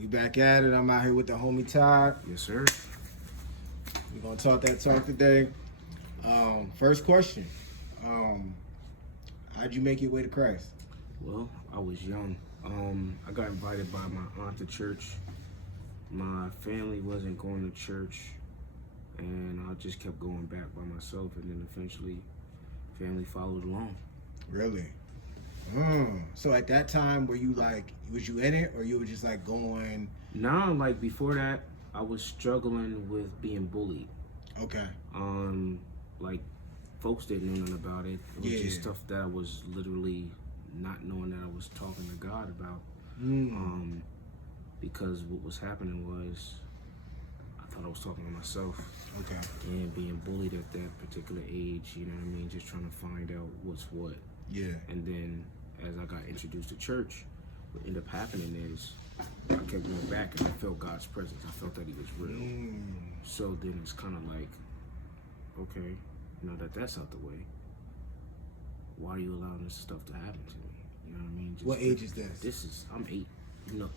We back at it. I'm out here with the homie Todd. Yes, sir. We're gonna talk that talk today. First question. How'd you make your way to Christ? Well, I was young. I got invited by my aunt to church. My family wasn't going to church, and I just kept going back by myself, and then eventually family followed along. Really? So at that time, were you like, was you in it, or you were just like going? Nah, like before that, I was struggling with being bullied. Okay. Like folks didn't know nothing about it. It was Yeah. just stuff that I was literally not knowing that I was talking to God about. Because what was happening was I thought I was talking to myself. Okay. And being bullied at that particular age, you know what I mean? Just trying to find out what's what. Yeah. And then as I got introduced to church, what ended up happening is I kept going back and I felt God's presence. I felt that he was real. So then it's kind of like, okay, now that that's out the way, why are you allowing this stuff to happen to me? You know what I mean? What age is this? This is, I'm 8,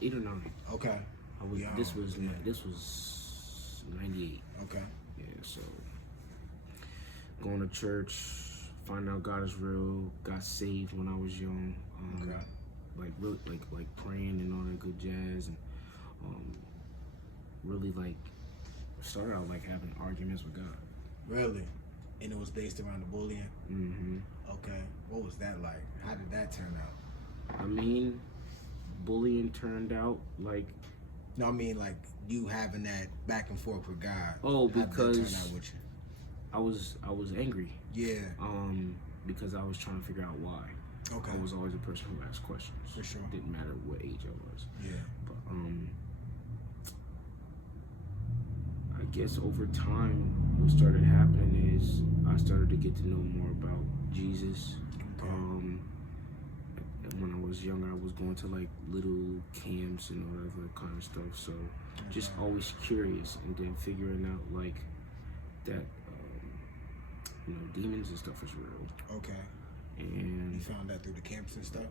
8 or 9. Okay. I was, Young, this was yeah. this was 98. Okay. Yeah, so going to church, find out God is real, got saved when I was young. Okay. Like really, like praying and all that good jazz, and really like started out like having arguments with God. Really? And it was based around the bullying? Mm-hmm. Okay. What was that like? How did that turn out? I mean, bullying turned out like. No, I mean like you having that back and forth with God. Oh, How did that because turn out with you? I was angry. Yeah. Because I was trying to figure out why. Okay. I was always a person who asked questions. For sure. Didn't matter what age I was. Yeah. But I guess over time, what started happening is I started to get to know more about Jesus. Okay. And when I was younger, I was going to like little camps and all that other kind of stuff. So just always curious, and then figuring out like that, demons and stuff is real. Okay. And You found that through the camps and stuff?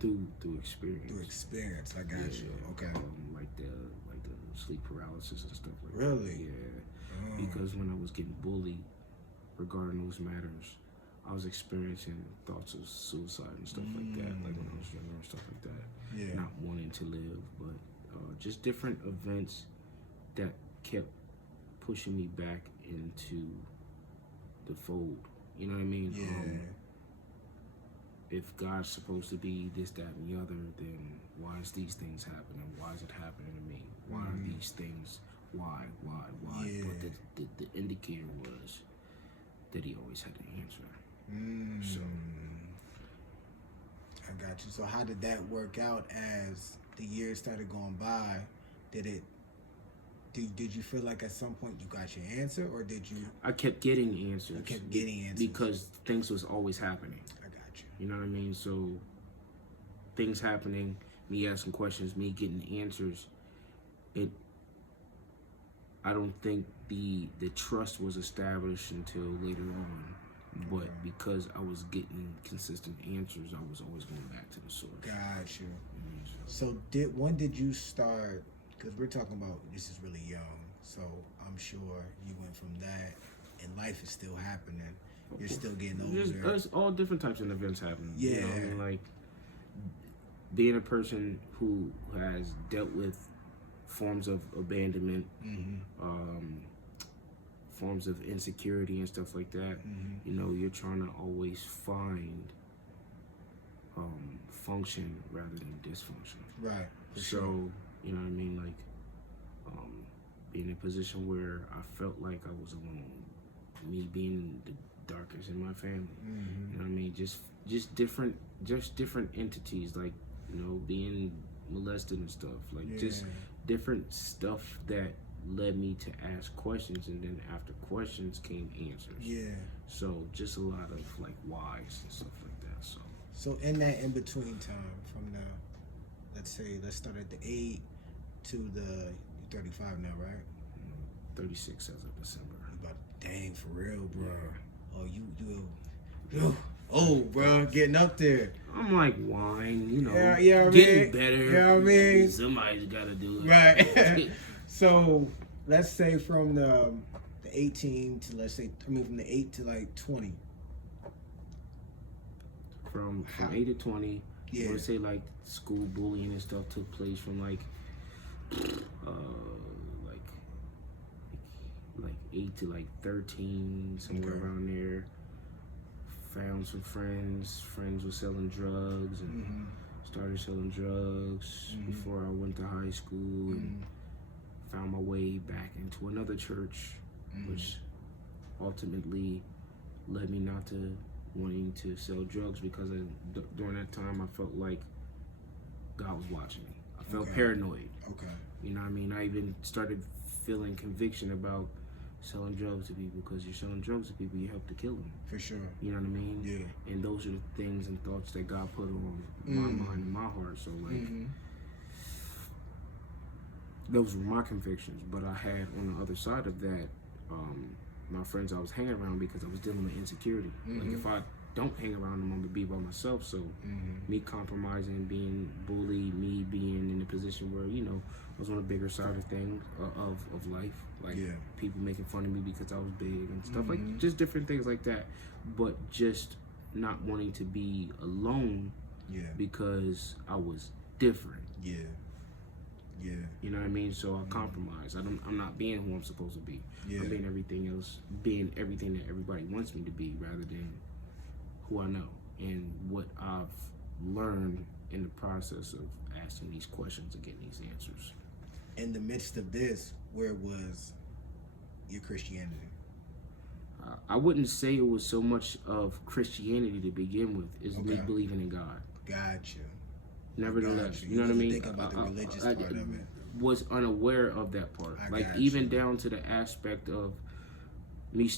through experience. Through experience, I got you. Okay. Like the sleep paralysis and stuff like Really? that. Yeah. Because when I was getting bullied regarding those matters, I was experiencing thoughts of suicide and stuff like that, like when I was younger and stuff like that. Yeah. Not wanting to live, but just different events that kept pushing me back into the fold. You know what I mean? Yeah. If God's supposed to be this, that, and the other, then why is these things happening? Why is it happening to me? Why are these things? Why? Yeah. But the indicator was that he always had an answer. So I got you. So how did that work out as the years started going by? Did you feel like at some point you got your answer, or did you? I kept getting answers. You kept getting answers because things was always happening. I got you. You know what I mean? So things happening, me asking questions, me getting answers. I don't think the trust was established until later on. But because I was getting consistent answers, I was always going back to the source. Got you. So when did you start? Because we're talking about this is really young, so I'm sure you went from that, and life is still happening. You're still getting older. There's all different types of events happening. Yeah. You know what I mean? Like being a person who has dealt with forms of abandonment, forms of insecurity and stuff like that. You know, you're trying to always find function rather than dysfunction. Right. So, you know what I mean? Like, being in a position where I felt like I was alone. Me being the darkest in my family. You know what I mean? Just different entities, like, you know, being molested and stuff. Like, just different stuff that led me to ask questions, and then after questions came answers. Yeah. So just a lot of like whys and stuff like that. So in that in between time, from the let's start at the 8 to the 35 now, right? 36 as of December. You about dang for real, bro. Yeah. Oh, you old, bro. Getting up there. I'm like, wine, you know, Yeah, getting better. Yeah, I mean, somebody's got to do it. Right. So let's say from the 18 to from the 8 to like 20. From 8 to 20, Yeah. I would say like school bullying and stuff took place from like 8 to like 13, somewhere around there. Found some friends. Friends were selling drugs and started selling drugs before I went to high school and found my way back into another church, which ultimately led me not to wanting to sell drugs because during that time I felt like God was watching me. I felt paranoid. Okay. You know what I mean? I even started feeling conviction about selling drugs to people, because you're selling drugs to people, you help to kill them. For sure. You know what I mean? Yeah. And those are the things and thoughts that God put on my mind and my heart. So like, those were my convictions. But I had on the other side of that, my friends I was hanging around because I was dealing with insecurity. Like if I don't hang around them, I'm gonna be by myself. So me compromising, being bullied, me being in a position where, you know, I was on the bigger side of things of life, like people making fun of me because I was big and stuff like just different things like that. But just not wanting to be alone because I was different. Yeah. You know what I mean? So I compromise. I'm not being who I'm supposed to be. I'm being everything else, being everything that everybody wants me to be, rather than who I know and what I've learned in the process of asking these questions and getting these answers. In the midst of this, where was your Christianity? I wouldn't say it was so much of Christianity to begin with. It's me believing in God. Gotcha. Nevertheless, Gotcha. you know what I mean? Thinking about the religious part of it. Was unaware of that part. Like even down to the aspect of me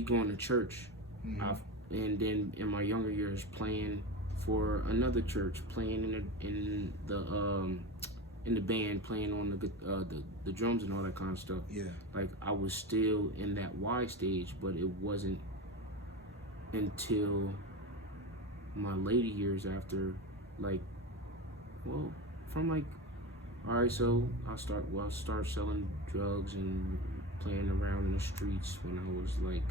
going to church. And then in my younger years playing for another church, playing in the band, playing on the drums and all that kind of stuff. Yeah. Like I was still in that Y stage, but it wasn't until my later years after, like, well, from like, all right, so I start selling drugs and playing around in the streets when I was like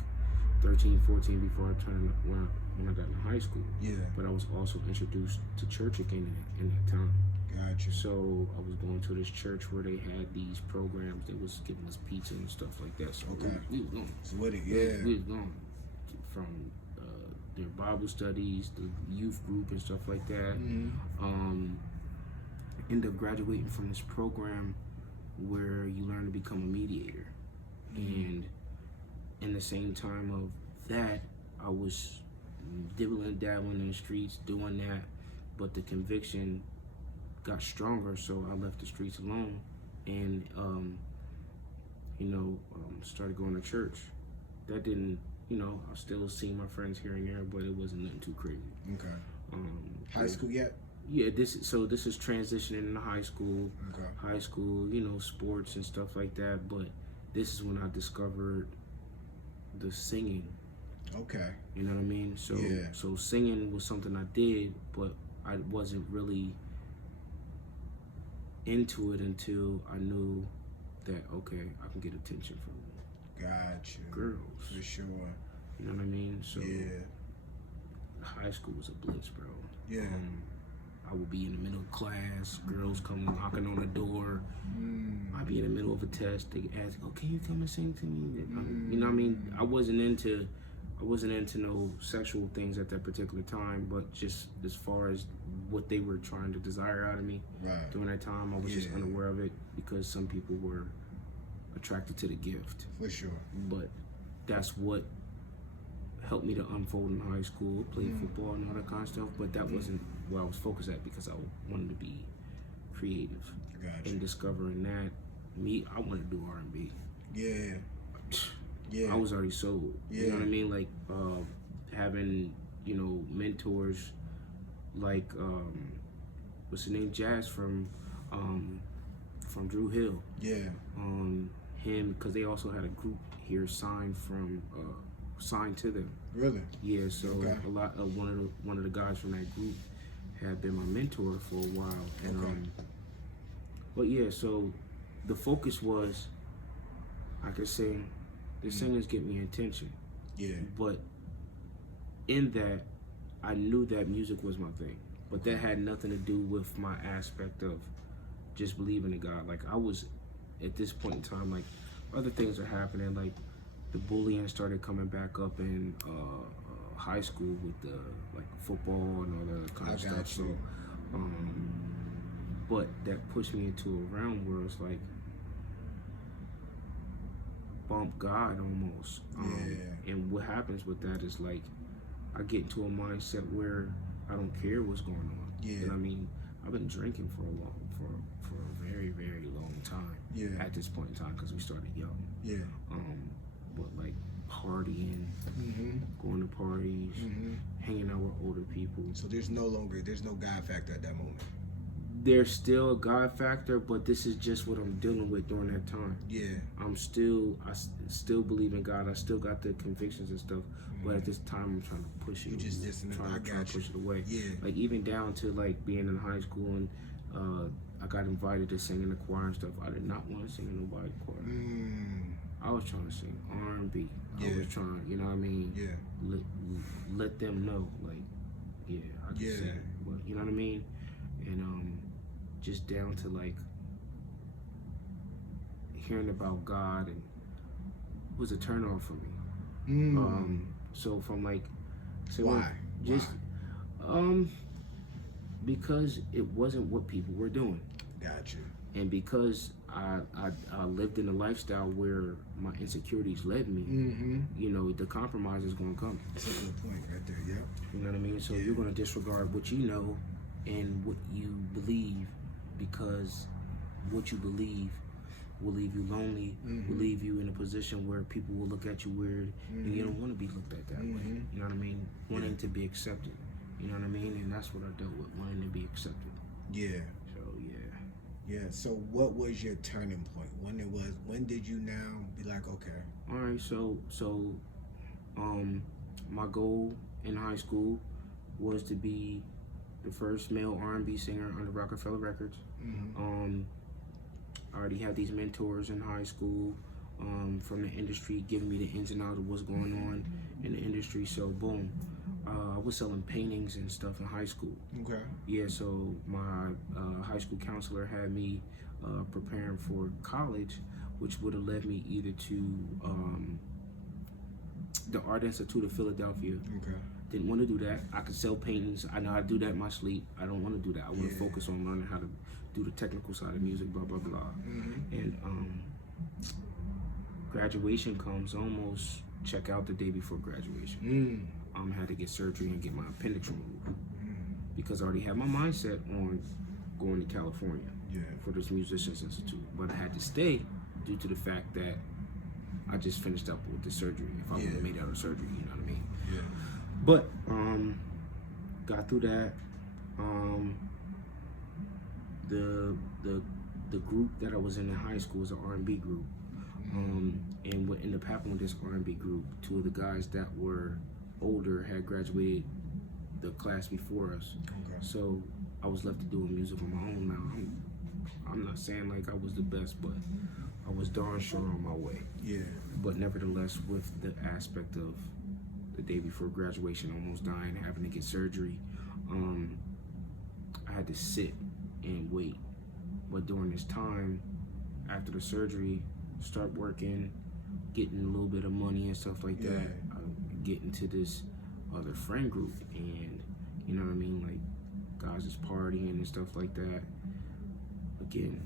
13, 14, before I turned when I got in high school. Yeah. But I was also introduced to church again in that time. Gotcha. So I was going to this church where they had these programs. They was giving us pizza and stuff like that. So we was going. So what? We was going from their Bible studies, the youth group and stuff like that. End up graduating from this program where you learn to become a mediator, and in the same time of that, I was dabbling in the streets, doing that, but the conviction got stronger, so I left the streets alone and started going to church. That didn't, I still see my friends here and there, but it wasn't nothing too crazy. Okay. High school yet? Yeah, this is transitioning into high school. Okay. High school, sports and stuff like that, but this is when I discovered the singing. Okay. You know what I mean? So singing was something I did, but I wasn't really into it until I knew that, okay, I can get attention from gotcha. Girls. For sure. You know what I mean? So high school was a blitz, bro. Yeah. I would be in the middle of class, girls come knocking on the door. I'd be in the middle of a test. They ask, "Oh, can you come and sing to me?" You know what I mean? I wasn't into no sexual things at that particular time, but just as far as what they were trying to desire out of me during that time, I was just unaware of it because some people were attracted to the gift. For sure. But that's what helped me to unfold in high school, play football and all that kind of stuff, but that wasn't where I was focused at because I wanted to be creative. Gotcha. And discovering that, I wanted to do R&B. Yeah. I was already sold. Yeah. You know what I mean? Like having, mentors like what's his name? Jazz from Drew Hill. Yeah. Him, because they also had a group here signed from signed to them. Really? Yeah, so Okay. a lot of one of the guys from that group had been my mentor for a while, and Okay. but yeah, so the focus was I could sing. The singers get me attention, Yeah. but in that, I knew that music was my thing, but that had nothing to do with my aspect of just believing in God. Like I was at this point in time, like other things are happening, like the bullying started coming back up in high school with the like football and all that kind of stuff. So, but that pushed me into a realm where it's like bump God almost. And what happens with that is like I get into a mindset where I don't care what's going on. Yeah. And I mean, I've been drinking for a very, very long time. Yeah. At this point in time, because we started young. Yeah. But like partying, going to parties, hanging out with older people. So there's no God factor at that moment. There's still a God factor, but this is just what I'm dealing with during that time. Yeah. I still believe in God. I still got the convictions and stuff, but at this time I'm trying to push it. You just dissing it. Trying to push it away. Yeah. Like even down to like being in high school and I got invited to sing in the choir and stuff. I did not want to sing in nobody's choir. I was trying to sing R&B. Yeah. I was trying, you know what I mean? Yeah. Let them know, like, yeah, I can sing. But you know what I mean? And just down to like hearing about God and it was a turn on for me. So from like, so why? Just because it wasn't what people were doing. Gotcha. And because I lived in a lifestyle where my insecurities led me, you know, the compromise is going to come. That's a good point right there, yeah. You know what I mean? So you're going to disregard what you know and what you believe because what you believe will leave you lonely, will leave you in a position where people will look at you weird, and you don't want to be looked at that way. You know what I mean? Wanting to be accepted. You know what I mean? And that's what I dealt with, wanting to be accepted. Yeah. So, yeah. Yeah, so what was your turning point? When did you now be like, okay. All right, so my goal in high school was to be the first male R&B singer under Rockefeller Records. I already had these mentors in high school from the industry giving me the ins and outs of what's going on in the industry. So boom, I was selling paintings and stuff in high school. Okay. Yeah, so my high school counselor had me preparing for college, which would have led me either to the Art Institute of Philadelphia. Okay. Didn't want to do that. I could sell paintings. I know how to do that in my sleep. I don't want to do that. I want to focus on learning how to do the technical side of music, blah, blah, blah. And graduation comes, almost check out the day before graduation. Had to get surgery and get my appendix removed because I already had my mindset on going to California for this Musicians Institute. But I had to stay due to the fact that I just finished up with the surgery. If I would have made it out of surgery, you know what I mean? Yeah. But got through that. The group that I was in high school was an R&B group. And what ended up happening with this R&B group, two of the guys that were older had graduated the class before us. Okay. So I was left to doing music on my own now. I'm not saying like I was the best, but I was darn sure on my way. Yeah. But nevertheless, with the aspect of the day before graduation, almost dying, having to get surgery, I had to sit and wait. But during this time, after the surgery, start working, getting a little bit of money and stuff like that, get into this other friend group, and you know what I mean, like guys is partying and stuff like that. Again,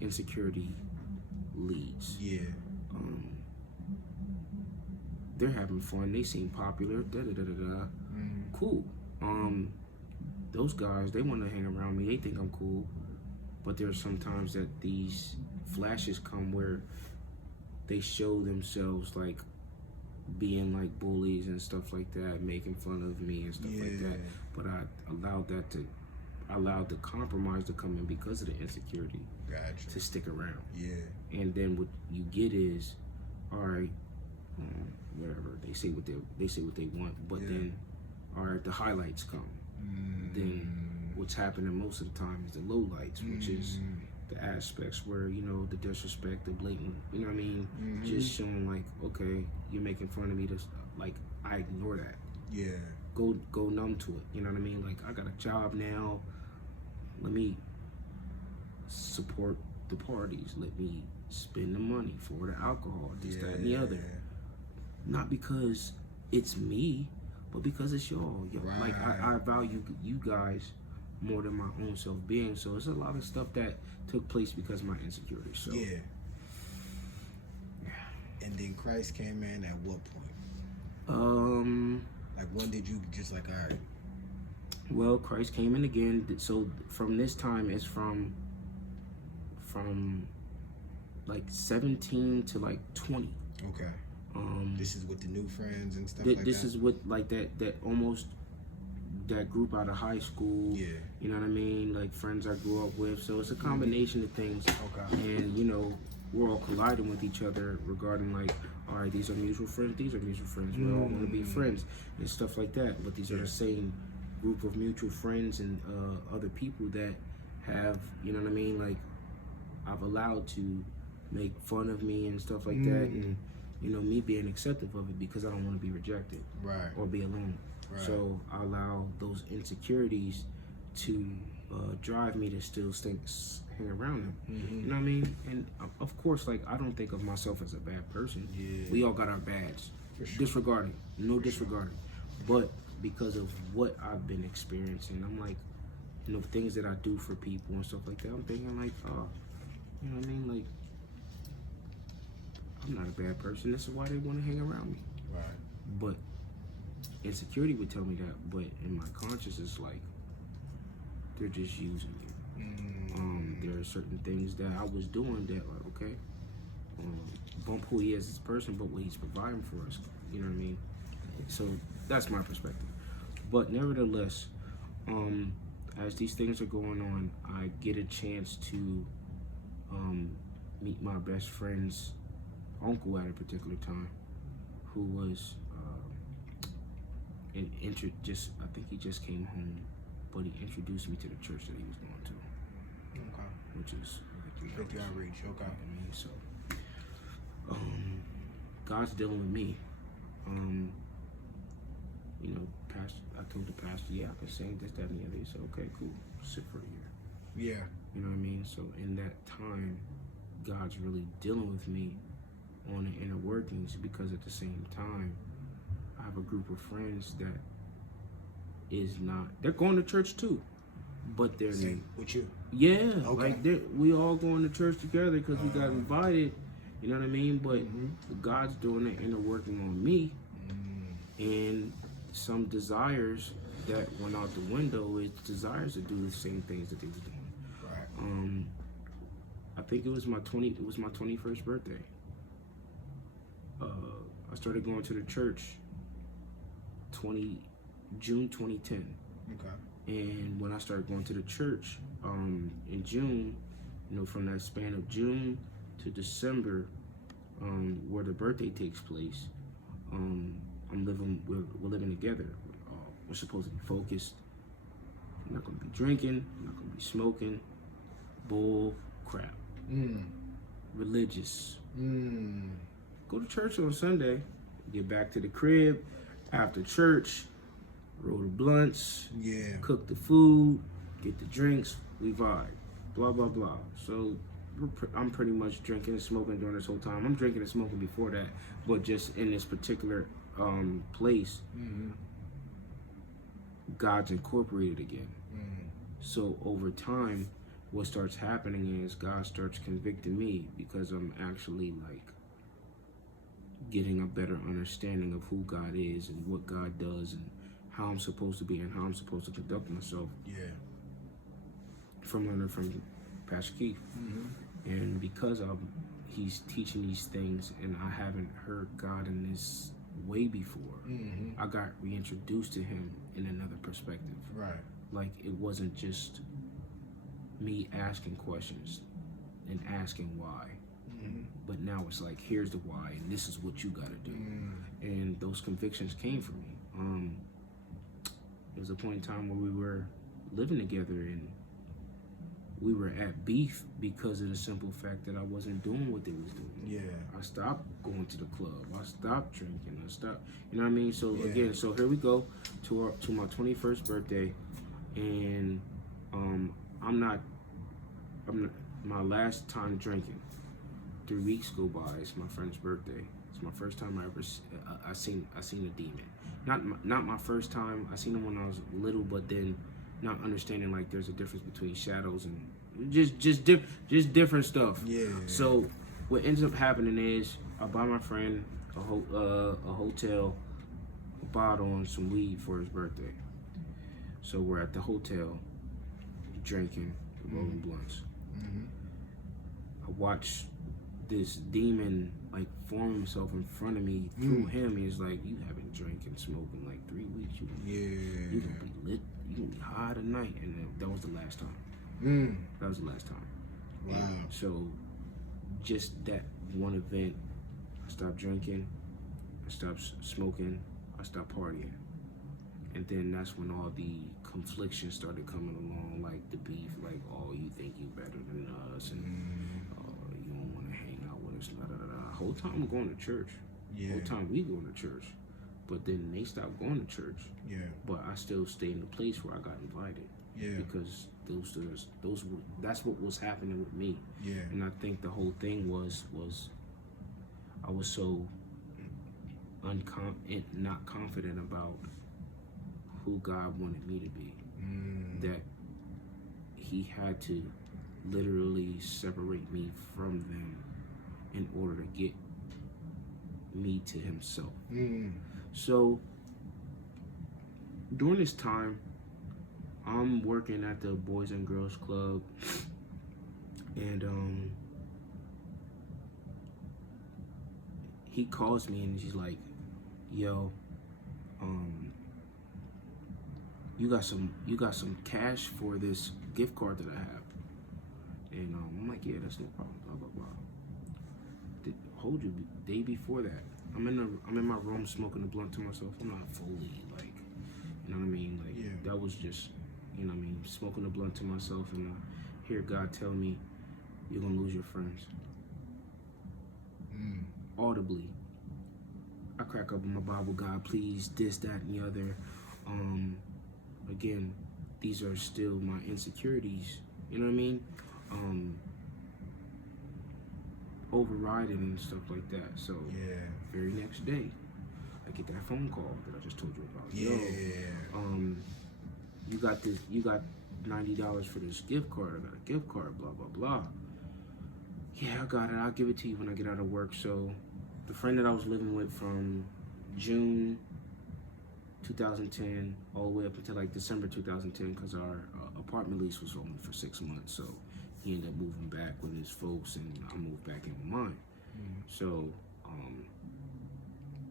insecurity leads. Yeah. They're having fun, they seem popular, cool. Those guys, they want to hang around me, they think I'm cool, but there's sometimes that these flashes come where they show themselves like being like bullies and stuff like that, making fun of me and stuff like that. But I allowed the compromise to come in because of the insecurity. Gotcha. To stick around. Yeah. And then what you get is, all right, whatever they say what they want, but then all right, the highlights come. Then what's happening most of the time is the low lights, which is the aspects where, you know, the disrespect, the blatant, you know what I mean, just showing like, okay, you're making fun of me, to like, I ignore that. Yeah. Go numb to it, you know what I mean? Like, I got a job now, let me support the parties, let me spend the money for the alcohol, this, that, and the other. Not because it's me, but because it's y'all. Right. Like, I value you guys more than my own self-being. So it's a lot of stuff that took place because of my insecurity. So yeah. And then Christ came in at what point? Like, when did you just like, all right? Well, Christ came in again. So from this time, it's from like 17 to like 20. Okay. This is with the new friends and stuff This is with like that almost that group out of high school. Yeah. You know what I mean? Like friends I grew up with. So it's a combination of things. Okay. And, you know, we're all colliding with each other regarding like, all right, these are mutual friends, these are mutual friends. We all want to be friends and stuff like that. But these are the same group of mutual friends and other people that have, you know what I mean? Like, I've allowed to make fun of me and stuff like that. And, you know, me being acceptive of it because I don't want to be rejected or be alone. Right. So I allow those insecurities to drive me to still hang around them. You know what I mean? And of course, like, I don't think of myself as a bad person. Yeah. We all got our bads. For sure. Disregarding. No disregarding. But because of what I've been experiencing, I'm like, you know, things that I do for people and stuff like that, I'm thinking like, oh, you know what I mean? Like, I'm not a bad person. This is why they want to hang around me. Right. But insecurity would tell me that, but in my conscience, it's like, they're just using me. There are certain things that I was doing that, like, okay, bump who he is as a person, but what he's providing for us. You know what I mean? So that's my perspective. But nevertheless, as these things are going on, I get a chance to meet my best friend's uncle at a particular time, who was I think he just came home, but he introduced me to the church that he was going to. Okay. Which is like the outreach. Okay. I mean, so God's dealing with me. You know, I told the pastor, yeah, I can sing this, that, and the other. He said, okay, cool, sit for a year. Yeah. You know what I mean? So in that time, God's really dealing with me on the inner workings, because at the same time, I have a group of friends that is not, they're going to church too, but they're not. With you? Yeah, okay. Like we all going to church together because we got invited, you know what I mean? But God's doing the inner working on me, and some desires that went out the window is desires to do the same things that they were doing. Right. I think it was my 21st birthday. I started going to the church June 2010. Okay. And when I started going to the church in June, you know, from that span of June to December, where the birthday takes place, we're living together. We're supposed to be focused. I'm not gonna be drinking. I'm not gonna be smoking. Bull crap. Religious. Go to church on Sunday. Get back to the crib after church. Roll the blunts. Yeah. Cook the food. Get the drinks. We vibe. Blah blah blah. So I'm pretty much drinking and smoking during this whole time. I'm drinking and smoking before that, but just in this particular place, God's incorporated again. So over time, what starts happening is God starts convicting me, because I'm actually like getting a better understanding of who God is and what God does and how I'm supposed to be and how I'm supposed to conduct myself. Yeah. From learning from Pastor Keith. And because he's teaching these things and I haven't heard God in this way before, I got reintroduced to him in another perspective. Right. Like, it wasn't just me asking questions and asking why. But now it's like, here's the why, and this is what you got to do. And those convictions came from me. There was a point in time where we were living together, and we were at beef because of the simple fact that I wasn't doing what they was doing. Yeah. I stopped going to the club. I stopped drinking. I stopped. You know what I mean? So again, so here we go to my 21st birthday, and I'm not my last time drinking. 3 weeks go by. It's my friend's birthday. It's my first time I ever I seen a demon. Not my first time. I seen him when I was little, but then not understanding like there's a difference between shadows and just different stuff. Yeah. So what ends up happening is I buy my friend a hotel bottle and some weed for his birthday. So we're at the hotel drinking, rolling blunts. I watch this demon like form himself in front of me through him. He's like, you haven't drank and smoked in like 3 weeks. You gonna be lit. You gonna be high tonight. And then that was the last time. That was the last time. Wow. And so just that one event, I stopped drinking, I stopped smoking, I stopped partying. And then that's when all the confliction started coming along, like the beef, like, oh, you think you better than us, and you don't want to hang out with us, da da da da. Whole time I'm going to church. Whole time we going to church. But then they stopped going to church. Yeah. But I still stayed in the place where I got invited. Yeah. Because that's what was happening with me. Yeah. And I think the whole thing was I was so not confident about who God wanted me to be, that he had to literally separate me from them in order to get me to himself. So during this time, I'm working at the Boys and Girls Club, and he calls me and he's like, yo, you got some cash for this gift card that I have. And I'm like, yeah, that's no problem, blah blah blah. Hold you, day before that, I'm in my room smoking a blunt to myself. I'm not fully like, you know what I mean, like that was just, you know what I mean, smoking a blunt to myself, and I hear God tell me, you're gonna lose your friends. Audibly, I crack up in my Bible, God, please, this, that, and the other. Again, these are still my insecurities, you know what I mean? Overriding and stuff like that. So, very next day, I get that phone call that I just told you about. Yo, you got $90 for this gift card. I got a gift card, blah, blah, blah. Yeah, I got it. I'll give it to you when I get out of work. So, the friend that I was living with from June 2010 all the way up until like December 2010, because our apartment lease was only for 6 months, so he ended up moving back with his folks and I moved back in with mine. So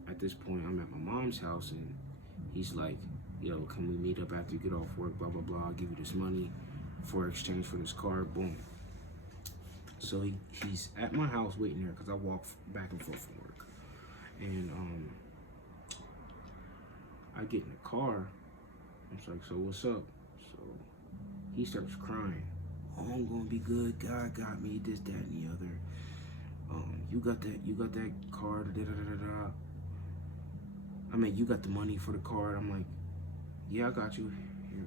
at this point I'm at my mom's house and he's like, yo, can we meet up after you get off work, blah blah blah, I'll give you this money for exchange for this car, boom. So he's at my house waiting there because I walk back and forth from work. And I get in the car. I'm like, so what's up? So he starts crying. Oh, I'm gonna be good. God got me. This, that, and the other. You got that card. Da da da da da. I mean, you got the money for the card. I'm like, yeah, I got you. Here,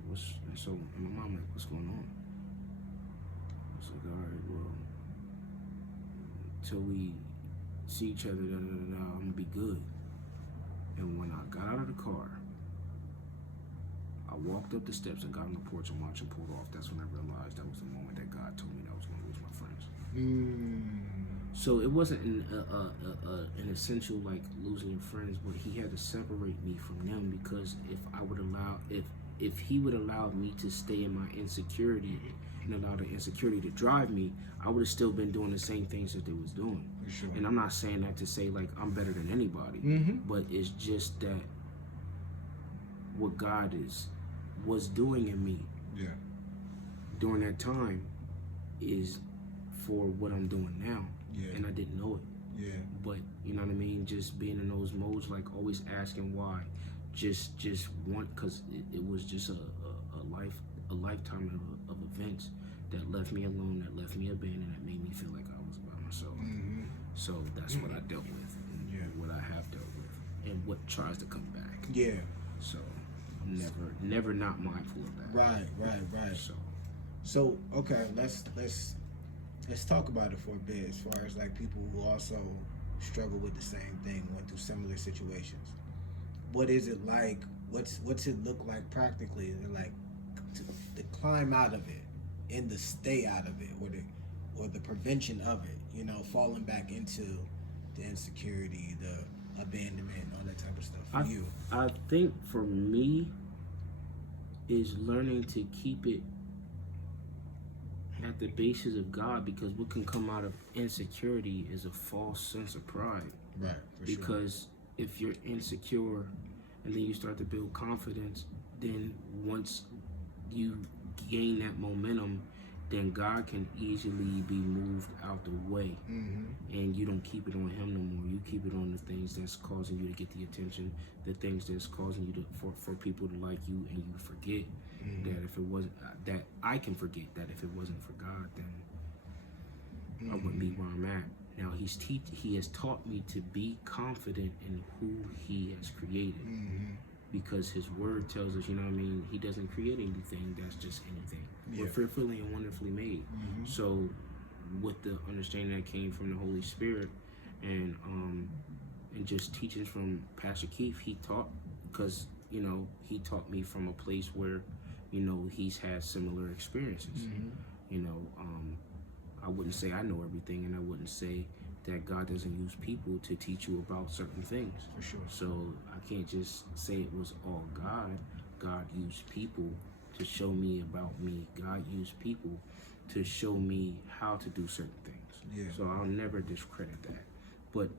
so my mom like, what's going on? I was like, all right, well, till we see each other, da da da da, I'm gonna be good. And when I got out of the car, I walked up the steps and got on the porch and watched him pull off. That's when I realized that was the moment that God told me that I was going to lose my friends. So it wasn't an essential like losing your friends, but he had to separate me from them, because if he would allow me to stay in my insecurity and allow the insecurity to drive me, I would have still been doing the same things that they was doing. Sure. And I'm not saying that to say like I'm better than anybody, but it's just that what God was doing in me during that time is for what I'm doing now, Yeah. and I didn't know it. Yeah. But you know what I mean, just being in those modes, like always asking why, just want, because it was just a lifetime of events that left me alone, that left me abandoned, that made me feel like I was by myself. Mm-hmm. So that's what I dealt with, and what I have dealt with, and what tries to come back. Yeah. So I'm never not mindful of that. Right. So okay, let's talk about it for a bit, as far as like people who also struggle with the same thing, went through similar situations. What is it like? What's it look like practically? Like to climb out of it, and to stay out of it, or the prevention of it. You know, falling back into the insecurity, the abandonment, all that type of stuff. For you, I think for me is learning to keep it at the basis of God, because what can come out of insecurity is a false sense of pride. right? Because if you're insecure and then you start to build confidence, then once you gain that momentum, then God can easily be moved out the way. Mm-hmm. And you don't keep it on him no more. You keep it on the things that's causing you to get the attention, the things that's causing you to for people to like you, and you forget that if it wasn't that I can forget that if it wasn't for God, then I wouldn't be where I'm at. Now he has taught me to be confident in who he has created, because his word tells us, you know what I mean, he doesn't create anything that's just anything. We're fearfully and wonderfully made. So with the understanding that came from the Holy Spirit, and just teachings from Pastor Keith, he taught, because you know, he taught me from a place where, you know, he's had similar experiences. You know, I wouldn't say I know everything, and I wouldn't say that God doesn't use people to teach you about certain things. For sure. So I can't just say it was all God. God used people to show me about me. God used people to show me how to do certain things. Yeah. So I'll never discredit that. But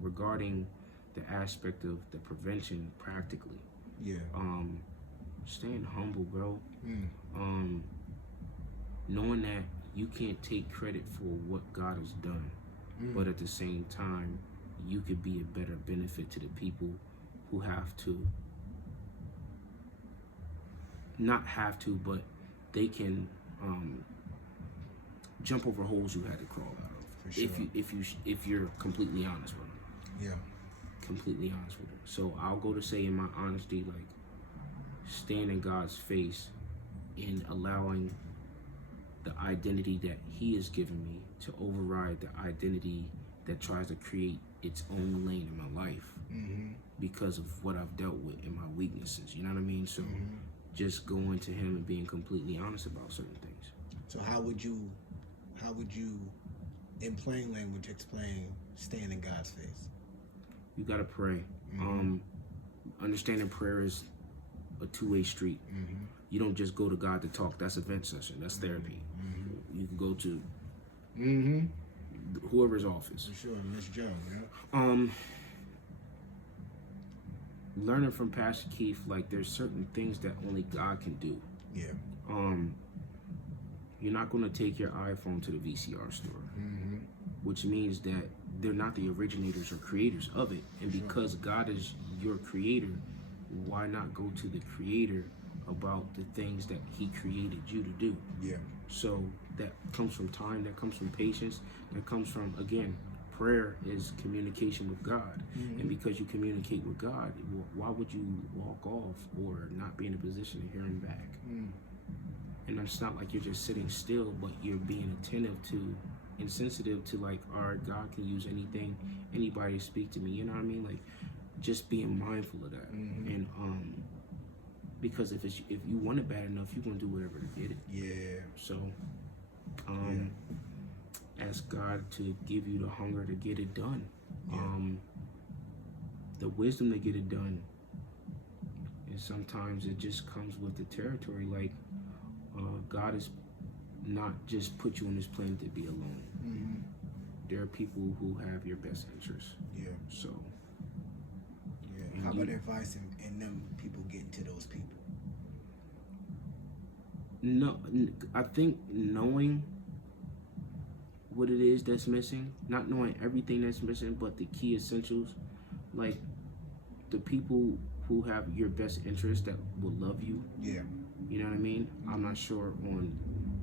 regarding the aspect of the prevention practically, staying humble, bro. Knowing that you can't take credit for what God has done, but at the same time, you could be a better benefit to the people who have to, not have to, but they can jump over holes you had to crawl out of. For sure. If you're completely honest with them. Yeah. Completely honest with them. So I'll go to say in my honesty, like, stand in God's face and allowing the identity that he has given me to override the identity that tries to create its own lane in my life, because of what I've dealt with and my weaknesses. You know what I mean? So just going to him and being completely honest about certain things. So how would you, in plain language, explain staying in God's face? You gotta pray. Understanding prayer is a two-way street. You don't just go to God to talk. That's a vent session. That's therapy. You can go to whoever's office. For sure, Miss Joe. Yeah. Learning from Pastor Keith, like, there's certain things that only God can do. Yeah. You're not going to take your iPhone to the VCR store, which means that they're not the originators or creators of it. And because God is your creator, why not go to the creator about the things that he created you to do? Yeah. So that comes from time, that comes from patience, that comes from, again, prayer is communication with God. And because you communicate with God, why would you walk off or not be in a position to hear him back? And it's not like you're just sitting still, but you're being attentive to and sensitive to, like, all right, God can use anything, anybody to speak to me. You know what I mean? Like, just being mindful of that. And because if you want it bad enough, you're gonna do whatever to get it. Yeah. So ask God to give you the hunger to get it done. The wisdom to get it done. And sometimes it just comes with the territory. Like, God is not just put you on this planet to be alone. There are people who have your best interests. Yeah. So. Yeah. How about advice and them people getting to those people? No, I think knowing what it is that's missing, not knowing everything that's missing, but the key essentials, like the people who have your best interest that will love you. Yeah. You know what I mean? I'm not sure on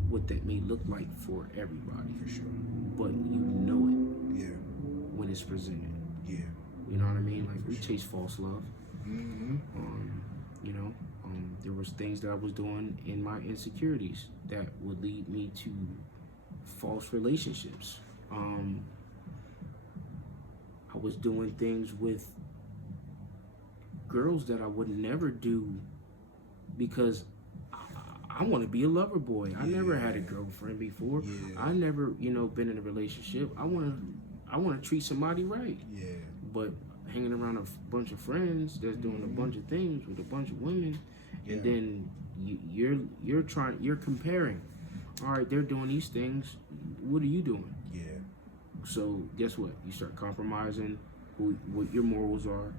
what that may look like for everybody. For sure. But you know it. Yeah. When it's presented. Yeah. You know what I mean? Like we chase false love. Mm-hmm. You know, there was things that I was doing in my insecurities that would lead me to false relationships. I was doing things with girls that I would never do because I want to be a lover boy. I never had a girlfriend before. Yeah. I never, been in a relationship. I want to treat somebody right. Yeah. But hanging around a bunch of friends that's doing a bunch of things with a bunch of women, and then you're comparing. All right, they're doing these things. What are you doing? Yeah. So guess what? You start compromising what your morals are.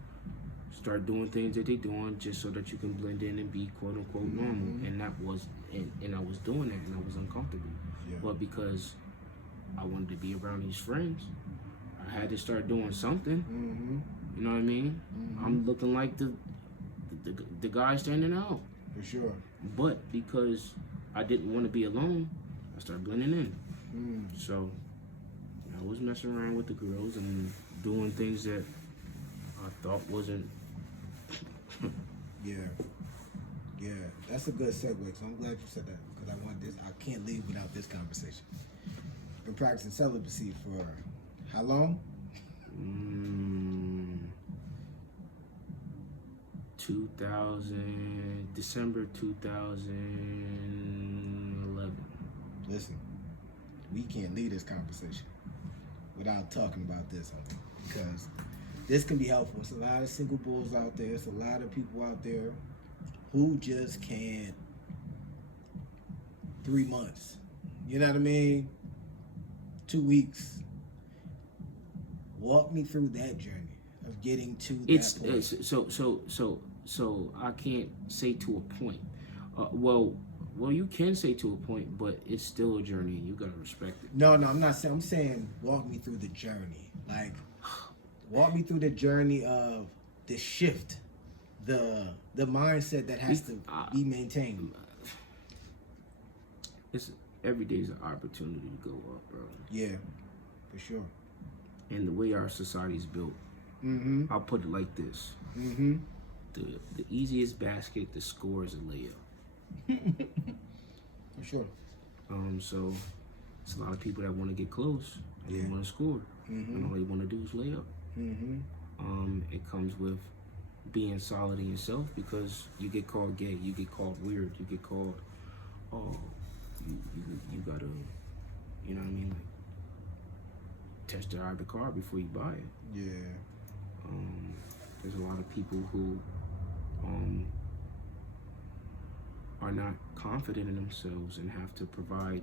Start doing things that they're doing just so that you can blend in and be quote unquote normal. And that was and I was doing that and I was uncomfortable. Yeah. But because I wanted to be around these friends, I had to start doing something. You know what I mean? I'm looking like the guy standing out. For sure. But because I didn't want to be alone, I started blending in. So I was messing around with the girls and doing things that I thought wasn't. Yeah. Yeah. That's a good segue. So I'm glad you said that because I want this. I can't leave without this conversation. Been practicing celibacy for how long? December 2011. Listen, we can't leave this conversation without talking about this, homie, because this can be helpful. It's a lot of single bulls out there. It's a lot of people out there who just can't 3 months. You know what I mean? 2 weeks. Walk me through that journey of getting to that point. So I can't say to a point. Well, you can say to a point, but it's still a journey, and you gotta respect it. No, I'm not saying. I'm saying walk me through the journey. Like, walk me through the journey of the shift, the mindset that has to be maintained. It's every day is an opportunity to go up, bro. Yeah, for sure. And the way our society is built, I'll put it like this: the easiest basket to score is a layup. For sure. So it's a lot of people that want to get close and they want to score, and all they want to do is lay up. It comes with being solid in yourself because you get called gay, you get called weird, you get called, you gotta, you know what I mean, like test drive the car before you buy it. Yeah. There's a lot of people who are not confident in themselves and have to provide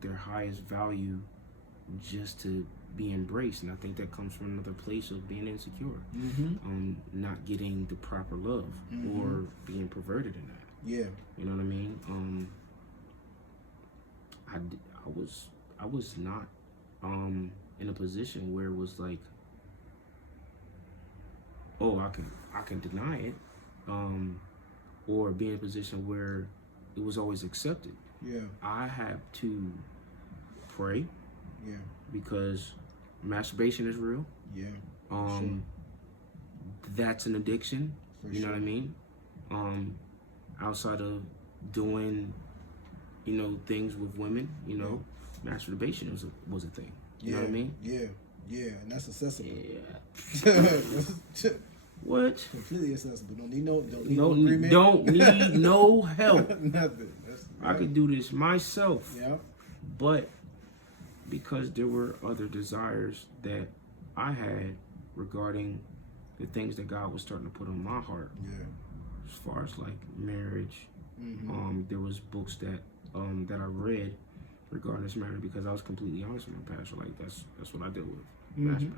their highest value just to be embraced, and I think that comes from another place of being insecure, not getting the proper love or being perverted in that. Yeah. You know what I mean? I was not in a position where it was like, oh, I can deny it, or be in a position where it was always accepted. Yeah. I have to pray. Yeah. Because masturbation is real. Yeah. Sure. That's an addiction. For you know what I mean? Outside of doing, things with women, masturbation was a thing. You know what I mean? Yeah. Yeah. And that's accessible. Yeah. What? Completely accessible. Don't need no agreement. Don't need no help. Nothing. I could do this myself. Yeah. But because there were other desires that I had regarding the things that God was starting to put on my heart. Yeah. As far as like marriage, there was books that I read regarding this matter because I was completely honest with my pastor. Like that's what I deal with. You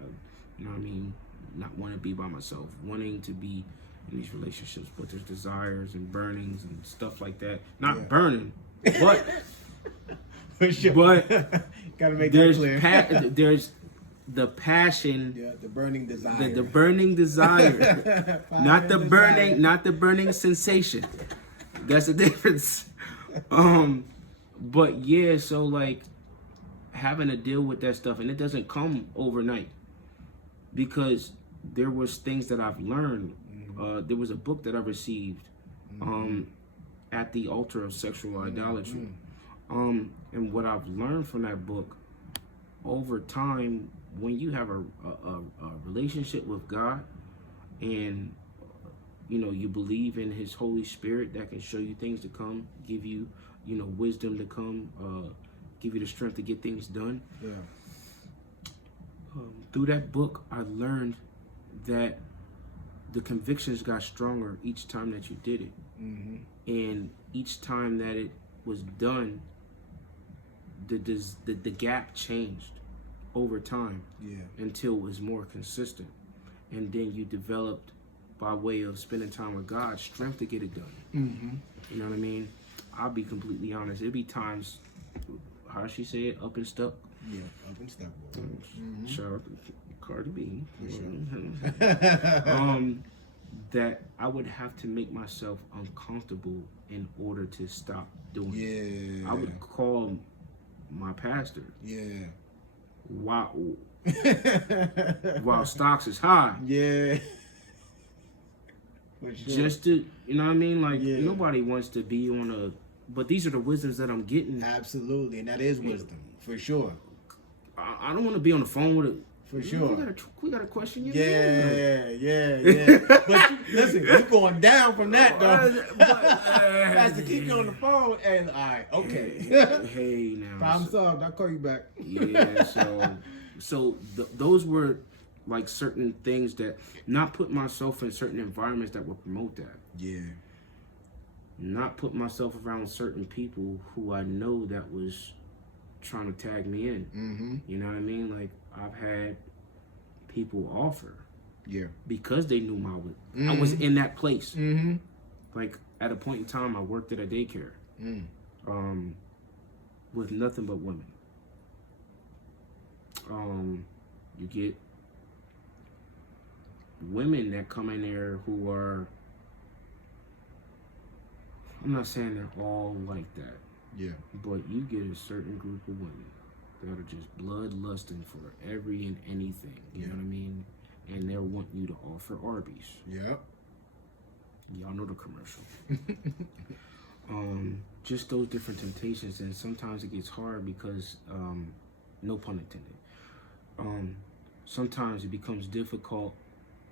know what I mean? Not wanting to be by myself, wanting to be in these relationships, but there's desires and burnings and stuff like that. Not burning, but For sure. But Gotta make that clear. There's the passion. Yeah, the burning desire. The burning desire. not the burning, not the burning sensation. That's the difference. But yeah, so like having to deal with that stuff, and it doesn't come overnight, because there was things that I've learned. There was a book that I received at the altar of sexual idolatry. And what I've learned from that book over time, when you have a relationship with God, and you know, you believe in His Holy Spirit that can show you things to come, give you, you know, wisdom to come, give you the strength to get things done. Yeah. Through that book, I learned that the convictions got stronger each time that you did it. And each time that it was done, the gap changed over time, until it was more consistent. And then you developed, by way of spending time with God, strength to get it done. You know what I mean? I'll be completely honest. It'd be times, how does she say it? Up and stuck? Yeah, up and stuck. Shout out to Cardi B. For sure. That I would have to make myself uncomfortable in order to stop doing it. I would call my pastor. While stocks is high. For sure. Just to, you know what I mean? Like, nobody wants to be on a, but these are the wisdoms that I'm getting. Absolutely, and that is wisdom, for sure. I don't want to be on the phone with it. For sure. We got to question you. Yeah. But listen, you going down from that, though. Has to keep you on the phone, and all right, okay. Hey, now. Problem solved. I'll call you back. Yeah, so those were like certain things that, not put myself in certain environments that would promote that. Not put myself around certain people who I know that was trying to tag me in. You know what I mean? Like, I've had people offer, because they knew I was in that place. Like, at a point in time, I worked at a daycare, with nothing but women. You get women that come in there who are, I'm not saying they're all like that, but you get a certain group of women that are just bloodlusting for every and anything, you know what I mean? And they'll want you to offer Arby's. Y'all know the commercial. Just those different temptations, and sometimes it gets hard because, no pun intended, sometimes it becomes difficult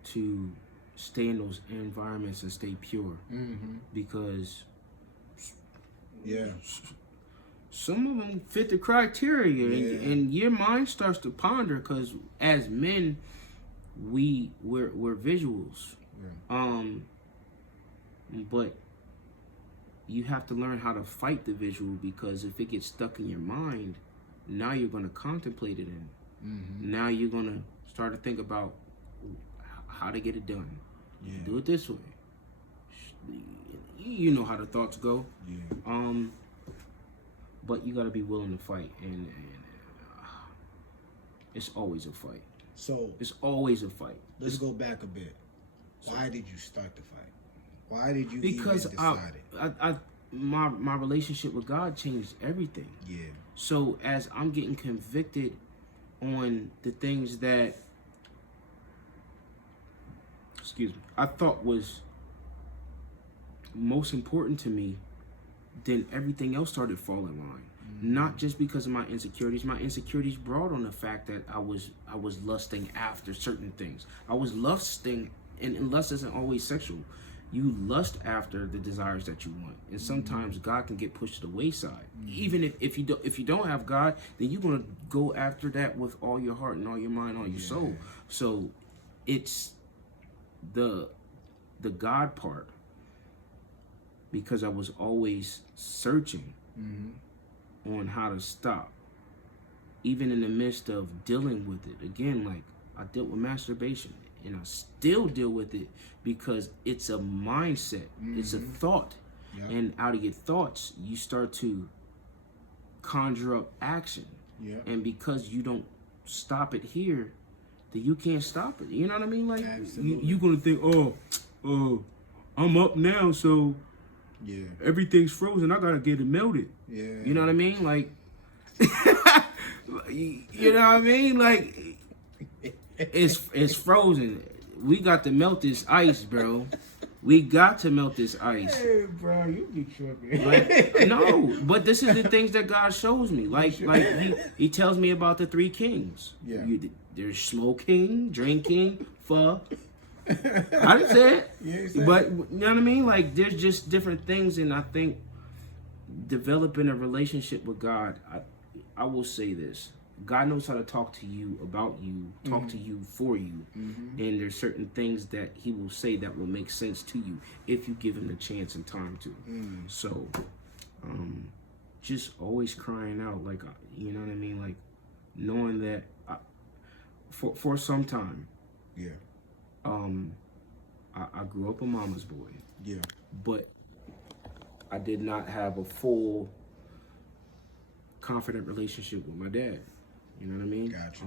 to stay in those environments and stay pure, because some of them fit the criteria, and your mind starts to ponder, because as men, we're visuals, but you have to learn how to fight the visual, because if it gets stuck in your mind, now you're going to contemplate it, and now you're going to start to think about how to get it done. Do it this way. You know how the thoughts go. But you got to be willing to fight, and it's always a fight. So it's always a fight. Let's go back a bit. Why did you start the fight? Why did you because even decide it? My relationship with God changed everything. So as I'm getting convicted on the things that, I thought was most important to me, then everything else started falling in line. Not just because of my insecurities. My insecurities brought on the fact that I was lusting after certain things. I was lusting, and lust isn't always sexual. You lust after the desires that you want, and sometimes God can get pushed to the wayside. Even if you don't have God, then you're gonna go after that with all your heart and all your mind, all your soul. So it's the God part, because I was always searching on how to stop, even in the midst of dealing with it. Again, like, I dealt with masturbation, and I still deal with it, because it's a mindset, it's a thought, and out of your thoughts you start to conjure up action. Yeah. And because you don't stop it here, then you can't stop it. You know what I mean? Like, you're going to think, oh, I'm up now, so yeah, everything's frozen. I got to get it melted. Yeah. You know what I mean? Like, you know what I mean? Like, it's frozen. We got to melt this ice, bro. We got to melt this ice. Hey, bro, you be tripping. Like, no, but this is the things that God shows me. Like he tells me about the three kings. Yeah. There's smoking, drinking, fuck. I didn't say it. Yeah, but you know what I mean? Like, there's just different things, and I think developing a relationship with God, I will say this. God knows how to talk to you about you, talk to you for you. And there's certain things that he will say that will make sense to you if you give him the chance and time to. So, just always crying out, like, you know what I mean? Like, knowing that for some time, yeah, I grew up a mama's boy. Yeah. But I did not have a full, confident relationship with my dad. You know what I mean? Gotcha.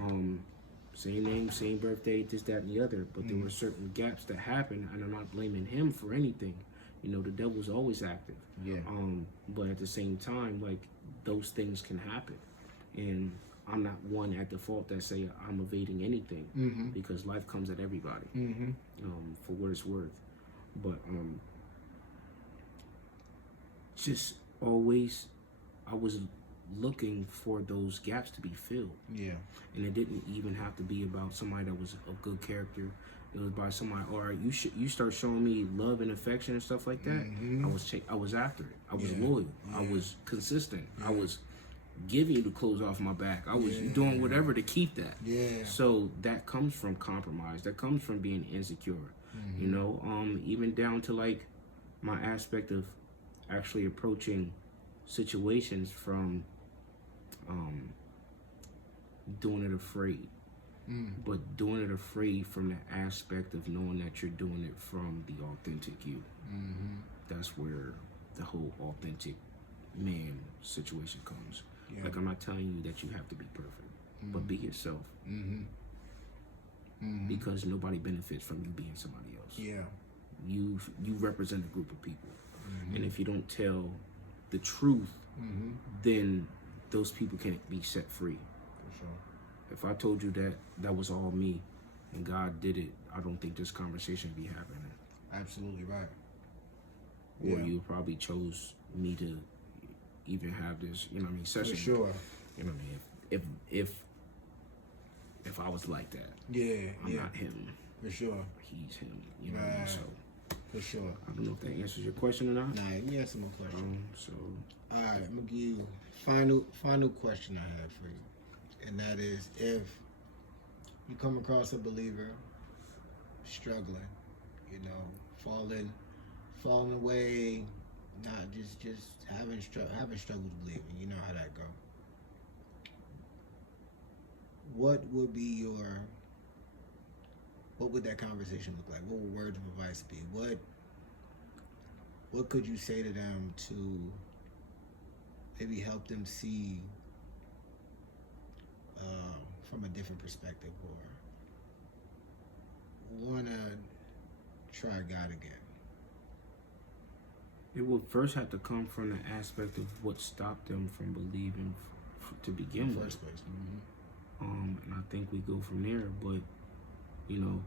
Same name, same birthday, this, that, and the other. But there were certain gaps that happened, and I'm not blaming him for anything. You know, the devil's always active. Yeah. But at the same time, like, those things can happen. And I'm not one at the fault that say I'm evading anything. Because life comes at everybody. For what it's worth. But just always, I was looking for those gaps to be filled. Yeah. And it didn't even have to be about somebody that was a good character. It was by somebody, all right, you start showing me love and affection and stuff like that. I was after it. I was loyal. I was consistent. I was giving you the clothes off my back. I was doing whatever to keep that. Yeah. So that comes from compromise. That comes from being insecure. You know, even down to like my aspect of actually approaching situations from doing it afraid, but doing it afraid from the aspect of knowing that you're doing it from the authentic you. That's where the whole authentic man situation comes. Like, I'm not telling you that you have to be perfect, but be yourself. Because nobody benefits from you being somebody else. Yeah. You represent a group of people. And if you don't tell the truth, then those people can't be set free. For sure. If I told you that that was all me and God did it, I don't think this conversation would be happening. Absolutely right. Or you probably chose me to even have this, you know what I mean, session. For sure. You know what I mean? If I was like that. Yeah. I'm not him. For sure. He's him. You know what I mean? So for sure. I don't know if that answers your question or not. Nah, let me ask some more questions. So all right, I'm gonna give you final question I have for you. And that is, if you come across a believer struggling, you know, falling away, not just having struggles believing, you know how that go. What would that conversation look like? What would words of advice be? What could you say to them to maybe help them see from a different perspective, or want to try God again? It would first have to come from the aspect of what stopped them from believing to begin with. First place. And I think we go from there. But, you know,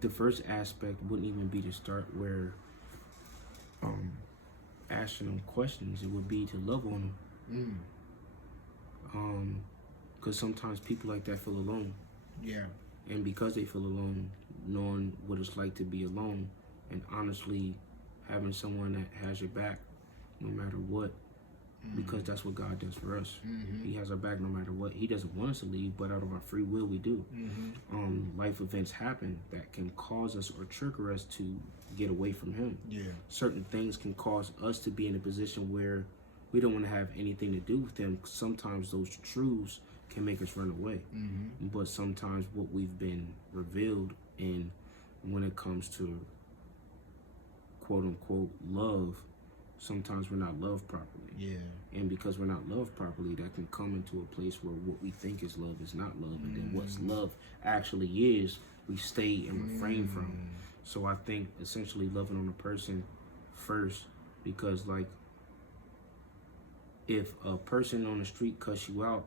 the first aspect wouldn't even be to start where asking them questions. It would be to love on them. Because sometimes people like that feel alone. Yeah. And because they feel alone, knowing what it's like to be alone, and honestly having someone that has your back no matter what, because that's what God does for us. He has our back no matter what. He doesn't want us to leave, but out of our free will we do. Life events happen that can cause us or trigger us to get away from him. Yeah. Certain things can cause us to be in a position where we don't want to have anything to do with him. Sometimes those truths can make us run away. But sometimes what we've been revealed in when it comes to quote unquote love, sometimes we're not loved properly. Yeah. And because we're not loved properly, that can come into a place where what we think is love is not love, and then what's love actually is, we stay and refrain from. So I think essentially loving on a person first, because like if a person on the street cuss you out,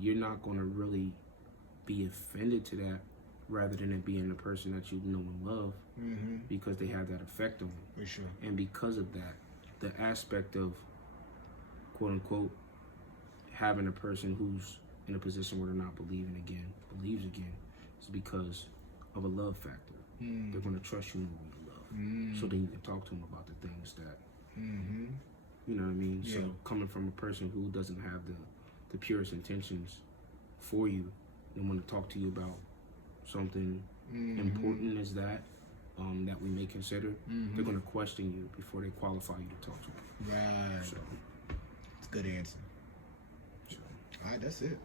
you're not going to really be offended to that, rather than it being the person that you know and love, because they have that effect on you. For sure. And because of that, the aspect of quote unquote having a person who's in a position where they're not believes again, is because of a love factor. They're going to trust you more when you love. So then you can talk to them about the things that, you know what I mean? Yeah. So coming from a person who doesn't have the purest intentions for you, and want to talk to you about something important as that, that we may consider, they're going to question you before they qualify you to talk to them. Right. So, it's a good answer. so. All right, that's it.